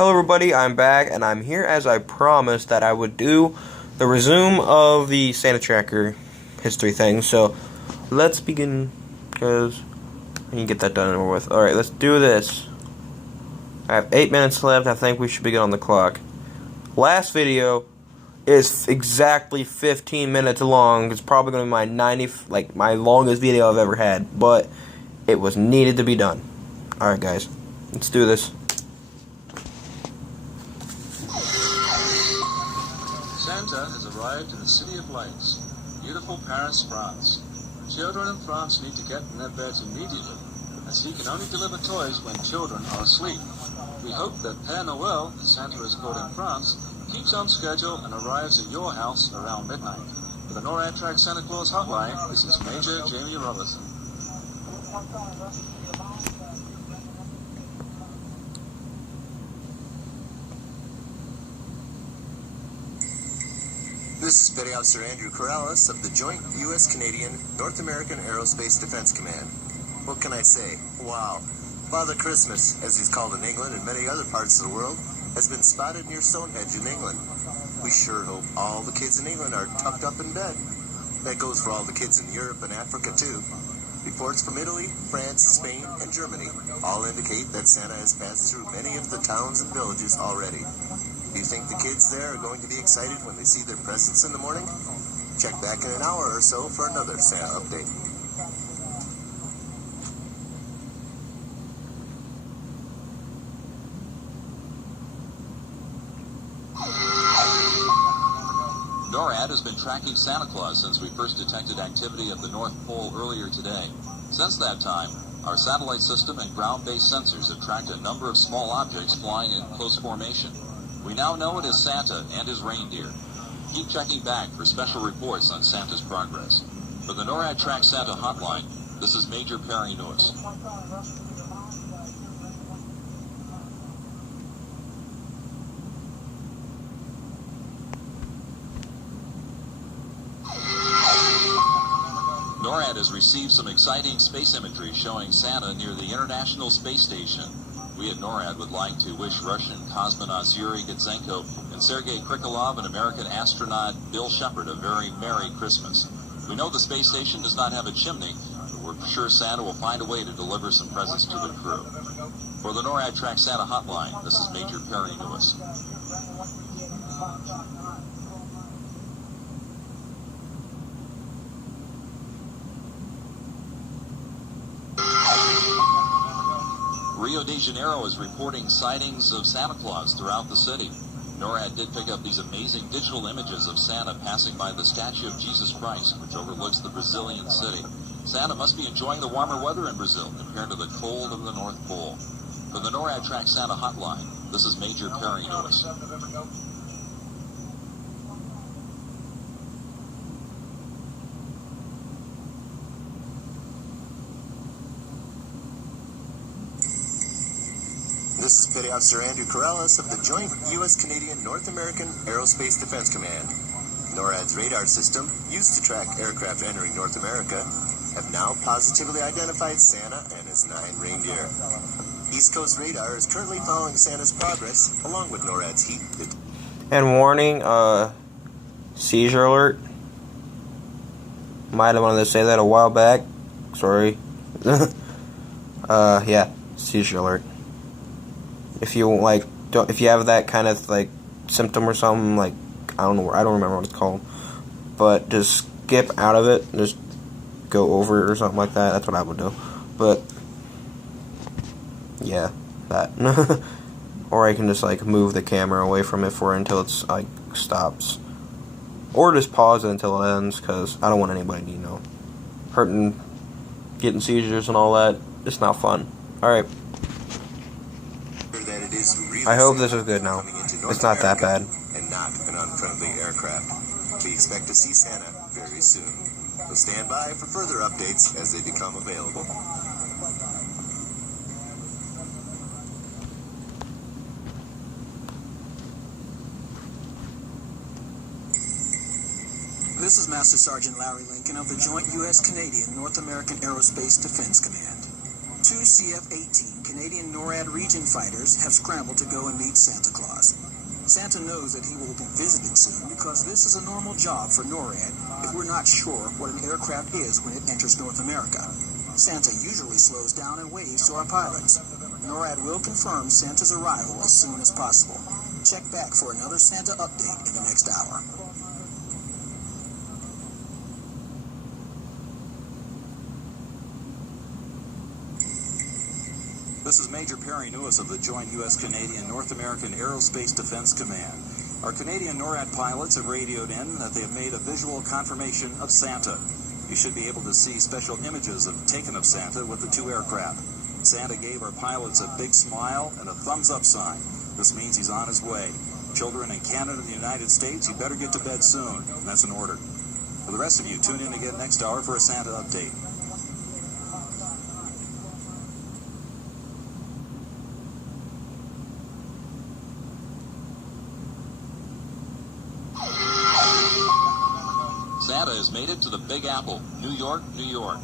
Hello everybody, I'm back, and I'm here as I promised that I would do the resume of the Santa Tracker history thing. So, let's begin, because I can get that done and over with. Alright, let's do this. I have 8 minutes left. I think we should begin on the clock. Last video is exactly 15 minutes long. It's probably going to be my longest video I've ever had, but it was needed to be done. Alright guys, let's do this. Santa has arrived in the City of Lights, beautiful Paris, France. Children in France need to get in their beds immediately, as he can only deliver toys when children are asleep. We hope that Père Noël, as Santa is called in France, keeps on schedule and arrives at your house around midnight. For the NORAD Track Santa Claus Hotline, this is Major Jamie Robertson. This is Petty Officer Andrew Corrales of the Joint U.S.-Canadian North American Aerospace Defense Command. What can I say? Wow. Father Christmas, as he's called in England and many other parts of the world, has been spotted near Stonehenge in England. We sure hope all the kids in England are tucked up in bed. That goes for all the kids in Europe and Africa, too. Reports from Italy, France, Spain, and Germany all indicate that Santa has passed through many of the towns and villages already. Do you think the kids there are going to be excited when they see their presents in the morning? Check back in an hour or so for another Santa update. NORAD has been tracking Santa Claus since we first detected activity at the North Pole earlier today. Since that time, our satellite system and ground-based sensors have tracked a number of small objects flying in close formation. We now know it is Santa and his reindeer. Keep checking back for special reports on Santa's progress. For the NORAD Track Santa Hotline, this is Major Perry Lewis. NORAD has received some exciting space imagery showing Santa near the International Space Station. We at NORAD would like to wish Russian cosmonauts Yuri Gitzenko and Sergei Krikalev and American astronaut Bill Shepard a very Merry Christmas. We know the space station does not have a chimney, but we're sure Santa will find a way to deliver some presents to the crew. For the NORAD Track Santa Hotline, this is Major Perry Lewis. Rio de Janeiro is reporting sightings of Santa Claus throughout the city. NORAD did pick up these amazing digital images of Santa passing by the statue of Jesus Christ, which overlooks the Brazilian city. Santa must be enjoying the warmer weather in Brazil compared to the cold of the North Pole. For the NORAD Track Santa Hotline, this is Major Perry Lewis. This is Petty Officer Andrew Corrales of the Joint U.S.-Canadian North American Aerospace Defense Command. NORAD's radar system, used to track aircraft entering North America, have now positively identified Santa and his 9 reindeer. East Coast radar is currently following Santa's progress, along with NORAD's heat. And warning, seizure alert. Might have wanted to say that a while back. Sorry. Yeah, seizure alert. If you if you have that kind of symptom or something, I don't remember what it's called, but just skip out of it, just go over it or something like that. That's what I would do. But yeah, that. Or I can just move the camera away from it until it's stops, or just pause it until it ends, because I don't want anybody hurting, getting seizures and all that. It's not fun. All right. I hope this is good now. It's not that bad. And not an unfriendly aircraft. We expect to see Santa very soon. So stand by for further updates as they become available. This is Master Sergeant Larry Lincoln of the Joint U.S.-Canadian North American Aerospace Defense Command. Two CF-18 Canadian NORAD Region fighters have scrambled to go and meet Santa Claus. Santa knows that he will be visited soon because this is a normal job for NORAD if we're not sure what an aircraft is when it enters North America. Santa usually slows down and waves to our pilots. NORAD will confirm Santa's arrival as soon as possible. Check back for another Santa update in the next hour. This is Major Perry Newis of the Joint U.S.-Canadian North American Aerospace Defense Command. Our Canadian NORAD pilots have radioed in that they have made a visual confirmation of Santa. You should be able to see special images taken of Santa with the two aircraft. Santa gave our pilots a big smile and a thumbs-up sign. This means he's on his way. Children in Canada and the United States, you better get to bed soon. And that's an order. For the rest of you, tune in again next hour for a Santa update. Santa has made it to the Big Apple, New York, New York.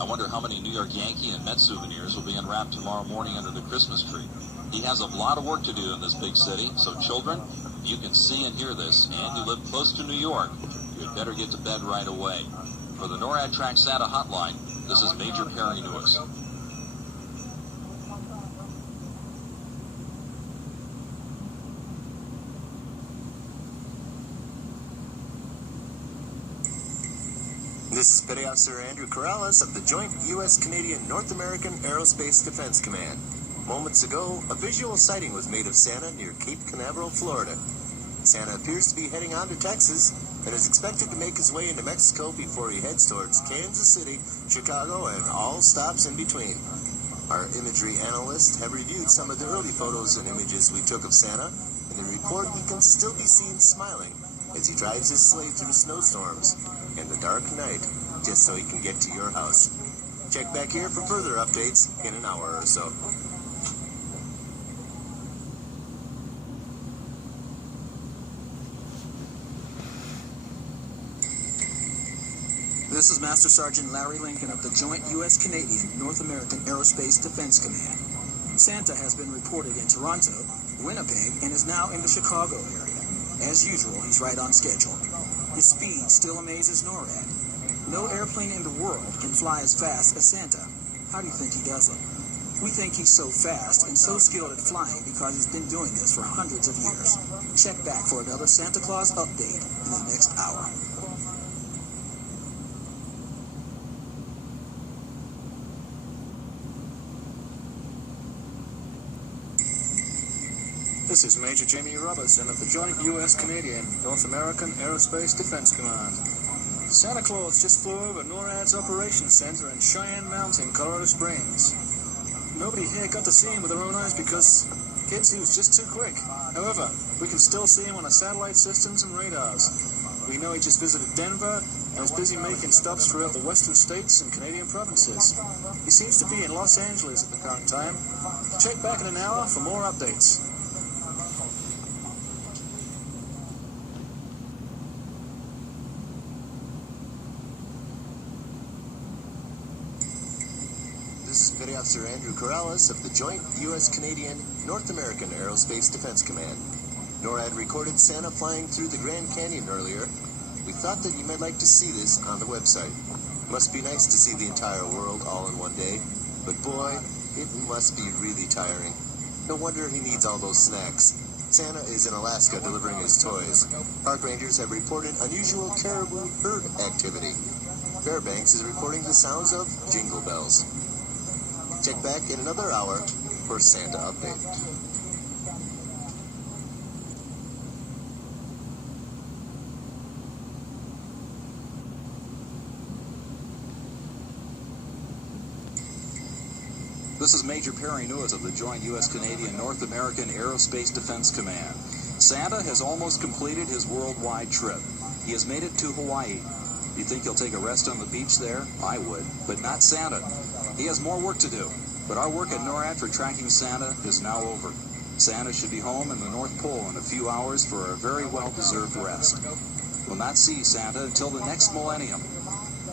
I wonder how many New York Yankee and Met souvenirs will be unwrapped tomorrow morning under the Christmas tree. He has a lot of work to do in this big city, so children, if you can see and hear this, and you live close to New York, you'd better get to bed right away. For the NORAD Track Santa Hotline, this is Major Perry Newis. This is Petty Officer Andrew Corrales of the Joint U.S.-Canadian North American Aerospace Defense Command. Moments ago, a visual sighting was made of Santa near Cape Canaveral, Florida. Santa appears to be heading on to Texas and is expected to make his way into Mexico before he heads towards Kansas City, Chicago, and all stops in between. Our imagery analysts have reviewed some of the early photos and images we took of Santa, and they report he can still be seen smiling as he drives his sleigh through snowstorms and the dark night just so he can get to your house. Check back here for further updates in an hour or so. This is Master Sergeant Larry Lincoln of the Joint U.S.-Canadian North American Aerospace Defense Command. Santa has been reported in Toronto, Winnipeg, and is now in the Chicago area. As usual, he's right on schedule. His speed still amazes NORAD. No airplane in the world can fly as fast as Santa. How do you think he does it? We think he's so fast and so skilled at flying because he's been doing this for hundreds of years. Check back for another Santa Claus update in the next hour. This is Major Jamie Robertson of the Joint U.S.-Canadian North American Aerospace Defense Command. Santa Claus just flew over NORAD's Operations Center in Cheyenne Mountain, Colorado Springs. Nobody here got to see him with their own eyes because, kids, he was just too quick. However, we can still see him on our satellite systems and radars. We know he just visited Denver and is busy making stops throughout the western states and Canadian provinces. He seems to be in Los Angeles at the current time. Check back in an hour for more updates. This is Petty Officer Andrew Corrales of the Joint U.S.-Canadian North American Aerospace Defense Command. NORAD recorded Santa flying through the Grand Canyon earlier. We thought that you might like to see this on the website. Must be nice to see the entire world all in one day, but boy, it must be really tiring. No wonder he needs all those snacks. Santa is in Alaska delivering his toys. Park rangers have reported unusual caribou herd activity. Fairbanks is reporting the sounds of jingle bells. Check back in another hour for Santa Update. This is Major Perry Newis of the Joint U.S.-Canadian North American Aerospace Defense Command. Santa has almost completed his worldwide trip. He has made it to Hawaii. You think he'll take a rest on the beach there? I would, but not Santa. He has more work to do, but our work at NORAD for tracking Santa is now over. Santa should be home in the North Pole in a few hours for a very well-deserved rest. We'll not see Santa until the next millennium.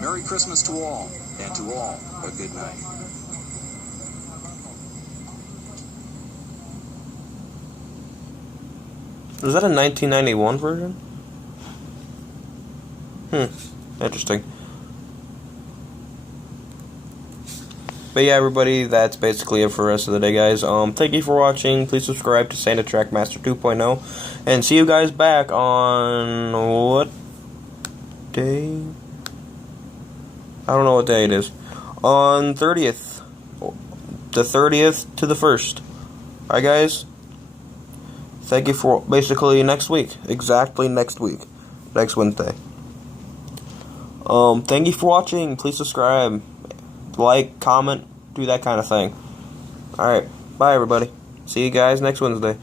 Merry Christmas to all, and to all, a good night. Is that a 1991 version? Interesting. But yeah, everybody, that's basically it for the rest of the day, guys. Thank you for watching. Please subscribe to Santa Trackmaster 2.0. And see you guys back on what day? I don't know what day it is. On 30th. The 30th to the 1st. Alright, guys? Thank you for basically next week. Exactly next week. Next Wednesday. Thank you for watching. Please subscribe. Like, comment, do that kind of thing. Alright, bye everybody. See you guys next Wednesday.